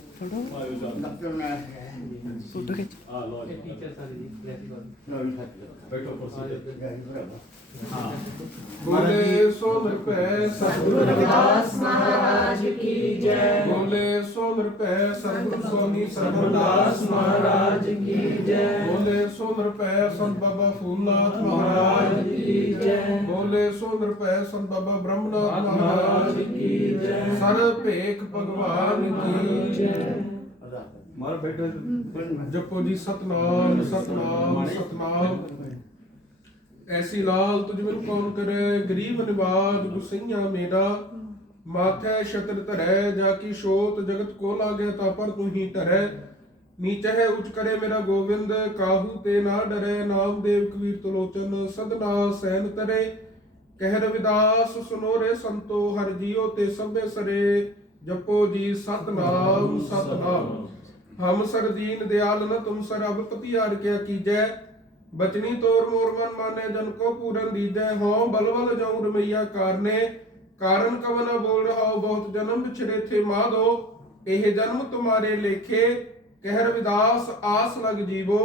Doctor ਨੇ photo ਖਿੱਚ ਆ ਲੋ ਜੀ। ਟੀਚਰ ਸਰ ਜੀ ਪ੍ਰੈਕਟਿਕਲ ਨਵੀਂ ਖਾਤੀ ਬੈਠੋ ਕੁਰਸੀ ਤੇ। ਗਾਈ ਭਰਾਵਾ ਹਾਂ। ਬੋਲੇ ਸੋ ਨਿਰਭੈ ਸਤਿਗੁਰੂ ਰਵਿਦਾਸ ਮਹਾਰਾਜ ਕੀ ਜੈ। ਬੋਲੇ ਸੋ ਨਿਰਭੈ ਸਤਿਗੁਰੂ ਸਵਾਮੀ ਸਰਬਦਾਸ ਮਹਾਰਾਜ ਕੀ ਜੈ। ਬੋਲੇ ਸੋ ਨਿਰਭੈ ਸੰਤ ਬਾਬਾ ਫੂਲਨਾਥ ਮਹਾਰਾਜ ਕੀ ਜੈ। ਬੋਲੇ ਸੋ ਨਿਰਭੈ ਸੰਤ ਬਾਬਾ ਬ੍ਰਹਮਨਾਥ ਮਹਾਰਾਜ ਕੀ ਜੈ ਸਰ ਭੇਖ ਭਗਵਾਨ ਕੀ ਜੈ। ਮਾਰ ਬੈਠੋ ਜਪੋ ਜੀ ਸਤਨਾਮ ਸਤਨਾਮ ਸਤਨਾਮ। ਐਸੀ ਲਾਲ ਤੁਝ ਬਿਨ ਕੌਣ ਕਰੇ? ਗਰੀਬ ਨਿਵਾਜ ਗੁਸਈਆ ਮੇਰਾ। ਮਾਥੇ ਛਤਰ ਧਰੈ ਜਾ ਕੀ ਸ਼ੋਤ ਜਗਤ ਕੋ ਲਾਗੇ ਤਾ ਪਰ ਤੂੰ ਹੀ ਧਰੈ ਨੀਚੇ ਹੈ ਉਚ ਕਰੇ ਮੇਰਾ ਗੋਬਿੰਦ ਕਾਹੂ ਤੇ ਨਾ ਡਰੇ। ਨਾਮਦੇਵ ਕਬੀਰ ਤਲੋਚਨ ਸਦਨਾ ਸੈਨ ਤਰੇ। ਕਹਿ ਰਵਿਦਾਸ ਸੁਨੋ ਰੇ ਸੰਤੋ, ਹਰ ਜੀਓ ਤੇ ਸਭੇ ਸਰੇ, ਜਪੋ ਜੀ ਸਤਨਾਮ ਸਤਨਾਮ। ਹਮ ਸਰਦੀਨ ਦਿਆਲ ਨ ਤੁਮ ਸਰਬ ਪਤਿਆਰ ਕਿਆ ਕੀਜੈ, ਬਚਨੀ ਤੋਰ ਮੋਰ ਮਨ ਮਾਨੇ, ਜਨ ਕੋ ਪੂਰਨ ਦੀਜੈ, ਹਉ ਬਲਵਲ ਜਾਉ ਰਮਈਆ ਕਾਰਨੇ। ਕਾਰਨ ਕਵਨ ਬੋਲ ਰਹਾਉ, ਬਹੁਤ ਜਨਮ ਵਿਛੜੇ ਥੇ ਮਾਧੋ, ਇਹ ਜਨਮ ਤੁਮਾਰੇ ਲੇਖੇ। ਕਹਿ ਰਵਿਦਾਸ ਆਸ ਲਗ ਜੀਵੋ,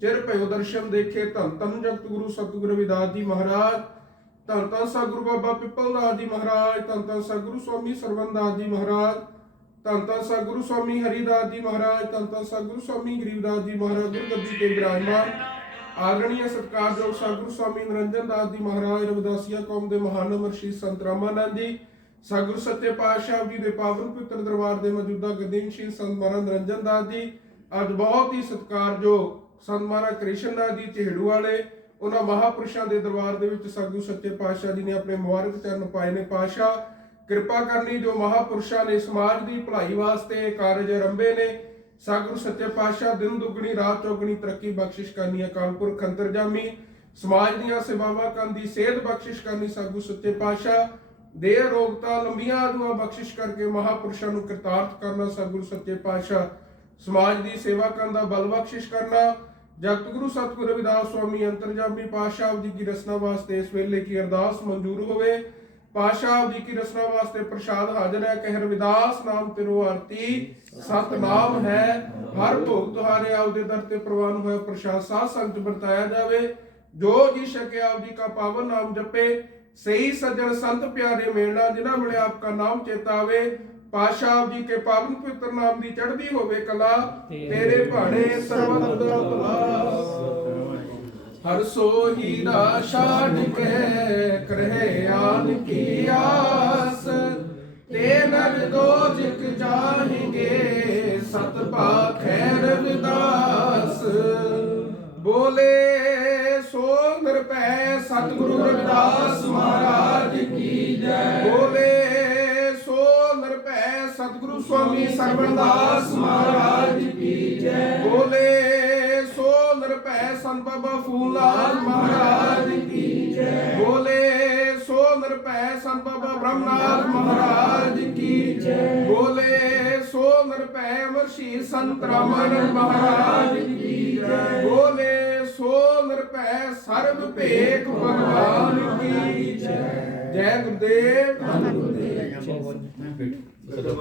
ਚਿਰ ਭਇਓ ਦਰਸ਼ਨ ਦੇਖੇ, ਧੰਨ ਧੰਨ ਜਗਤ ਗੁਰੂ ਸਤਿਗੁਰੂ ਰਵਿਦਾਸ ਜੀ ਮਹਾਰਾਜ। ਧੰਨ ਧੰਨ ਸਤਿਗੁਰੂ ਬਾਬਾ ਪਿੱਪਲ ਦਾਸ ਜੀ ਮਹਾਰਾਜ, ਧੰਨ ਧੰਨ ਸਤਿਗੁਰੂ ਸਵਾਮੀ ਸਰਵਨਦਾਸ ਜੀ ਮਹਾਰਾਜ, ਧੰਨ ਧੰਨ ਸਤਿਗੁਰੂ ਸਵਾਮੀ ਹਰੀਦਾਸ ਜੀ ਮਹਾਰਾਜ, ਧੰਨ ਧੰਨ ਸਤਿਗੁਰੂ ਸਵਾਮੀ ਗਰੀਬਦਾਸ ਜੀ ਮਹਾਰਾਜ ਗੁਰਗੱਦੀ ਤੇ ਵਿਰਾਜਮਾਨ ਆਦਰਣੀय ਸਤਿਕਾਰਯੋਗ ਸਤਿਗੁਰੂ ਸਵਾਮੀ ਨਿਰੰਜਨ ਦਾਸ ਜੀ ਮਹਾਰਾਜ, ਰਵਿਦਾਸੀਆ ਕੌਮ ਦੇ ਮਹਾਨ ਅਮਰਸ਼ੀ ਸੰਤ ਰਾਮਾਨੰਦ ਜੀ, ਸਤਿਗੁਰੂ ਸੱਚੇ ਪਾਤਸ਼ਾਹ ਜੀ ਦੇ ਪਾਵਨ ਪਵਿੱਤਰ ਦਰਬਾਰ ਦੇ ਮੌਜੂਦਾ ਗਦੀਮਸ਼ੀਲ ਸੰਤ ਮਹਾਰਾਜ ਨਿਰੰਜਨ ਦਾਸ ਜੀ, ਅੱਜ ਬਹੁਤ ਹੀ ਸਤਿਕਾਰਯੋਗ ਸੰਤ ਮਹਾਰਾਜ ਕ੍ਰਿਸ਼ਨ ਦਾਸ ਜੀ ਚਿਹੜੂ ਵਾਲੇ ਉਹਨਾਂ ਮਹਾਪੁਰਸ਼ਾਂ ਦੇ ਦਰਬਾਰ ਦੇ ਵਿੱਚ ਸਤਿਗੁਰੂ ਸੱਚੇ ਪਾਤਸ਼ਾਹ ਜੀ ਨੇ ਆਪਣੇ ਮੁਬਾਰਕ ਚਰਨ ਪਾਏ ਨੇ। ਪਾਤਸ਼ਾਹ, ਕਿਰਪਾ ਕਰਨੀ ਜੋ ਮਹਾਪੁਰਸ਼ਾਂ ਨੇ ਸਮਾਜ ਦੀ ਭਲਾਈ ਵਾਸਤੇ ਕਾਰਜ ਆਰੰਭੇ ਨੇ। ਸਤਿਗੁਰੂ ਸੱਚੇ ਪਾਤਸ਼ਾਹ, ਦਿਨ ਦੁਗਣੀ, ਰਾਤ ਚੌਗਣੀ ਤਰੱਕੀ ਬਖਸ਼ਿਸ਼ ਕਰਨੀ ਅਕਾਲ ਪੁਰਖ ਸਮਾਜ ਦੀਆਂ ਸੇਵਾਵਾਂ ਕਰਨ ਦੀ ਸੇਧ ਬਖਸ਼ਿਸ਼ ਕਰਨੀ ਸਤਿਗੁਰੂ ਸੱਚੇ ਪਾਤਸ਼ਾਹ। ਦੇ ਰੋਗਤਾ, ਲੰਬੀਆਂ ਆਜੂਆਂ ਬਖਸ਼ਿਸ਼ ਕਰਕੇ ਮਹਾਪੁਰਸ਼ਾਂ ਨੂੰ ਕਿਰਤਾਰਥ ਕਰਨਾ ਸਤਿਗੁਰੂ ਸੱਚੇ ਪਾਤਸ਼ਾਹ। ਸਮਾਜ ਦੀ ਸੇਵਾ ਕਰਨ ਦਾ ਬਲ ਬਖਸ਼ਿਸ਼ ਕਰਨਾ। ਜਗਤ ਗੁਰੂ ਸਤਿਗੁਰੂ ਰਵਿਦਾਸ ਸਵਾਮੀ ਅੰਤਰਜਾਮੀ ਪਾਤਸ਼ਾਹ ਜੀ ਕੀ ਰਸਨਾ ਵਾਸਤੇ ਇਸ ਵੇਲੇ ਕੀ ਅਰਦਾਸ ਮਨਜ਼ੂਰ ਹੋਵੇ, ਪਾਤਸ਼ਾਹ ਜੀ ਕੀ ਰਸਨਾ ਵਾਸਤੇ ਪ੍ਰਸ਼ਾਦ ਹਾਜ਼ਰ ਹੈ ਕਹਿ ਰਵਿਦਾਸ ਨਾਮ ਤੇਰੋ ਆਰਤੀ, ਸਤਨਾਮ ਹੈ, ਹਰ ਭੋਗ ਤੁਹਾਰੇ ਆਪਦੇ ਦਰ ਤੇ ਪ੍ਰਵਾਨ ਹੋਇਆ ਪ੍ਰਸ਼ਾਦ, ਸਾਧ ਸੰਗਤ ਵਰਤਾਇਆ ਜਾਵੇ, ਜੋ ਜੀ ਸਕੇ ਆਪ ਜੀ ਕਾ ਪਾਵਨ ਨਾਮ ਜਪੇ, ਸਹੀ ਸੱਜਣ ਸੰਤ ਪਿਆਰੇ ਮੇਲਣਾ ਜਿਨ੍ਹਾਂ ਮਿਲੇ ਆਪ ਕਾ ਨਾਮ ਚੇਤਾਵੇ ਪਾਤਸ਼ਾਹ ਆਪ ਜੀ ਕੇ ਪਾਵਨ ਪਵਿੱਤਰ ਨਾਮ ਦੀ ਚੜ੍ਹਦੀ ਹੋਵੇ ਕਲਾ, ਤੇਰੇ ਭਾਣੇ ਸਰਬਤ ਦਾ ਭਲਾ। ਹਰ ਸੋਹੀ ਨਾ ਛਾੜ ਕੇ ਕਰਹਿ ਆਨ ਕੀ ਆਸ। ਤੇ ਨਰ ਦੋਜਕ ਜਾਣਗੇ, ਸਤ ਪਾਖੈ ਰਵਿਦਾਸ। ਬੋਲੇ ਸੋ ਨਿਰਭੈ ਸਤਿਗੁਰੂ ਰਵਿਦਾਸ ਮਹਾਰਾਜ ਕੀ ਜੈ। ਬੋਲੇ ਸੋ ਨਿਰਭੈ ਸਤਿਗੁਰੂ ਸਵਾਮੀ ਸਰਬਨਦਾਸ ਮਹਾਰਾਜ ਸੰਤ ਬਾਬਾ ਫੂਲਨਾਥ ਮਹਾਰਾਜ ਕੀ ਜੈ। ਬੋਲੇ ਸੋ ਨਿਰਭੈ ਸੰਤ ਬਾਬਾ ਬ੍ਰਹਮਨਾਥ ਮਹਾਰਾਜ ਕੀ ਜੈ। ਬੋਲੇ ਸੋ ਨਿਰਭੈ ਅਮਰਸ਼ੀ ਸੰਤ ਰਾਮਾਨੰਦ ਮਹਾਰਾਜ ਕੀ ਜੈ। ਬੋਲੇ ਸੋ ਨਿਰਭੈ ਸਰਬ ਭੇਖ ਭਗਵਾਨ ਕੀ ਜੈ। ਜੈ ਗੁਰਦੇਵ। ਧੰਨ ਗੁਰਦੇਵ। ਬੈਠੋ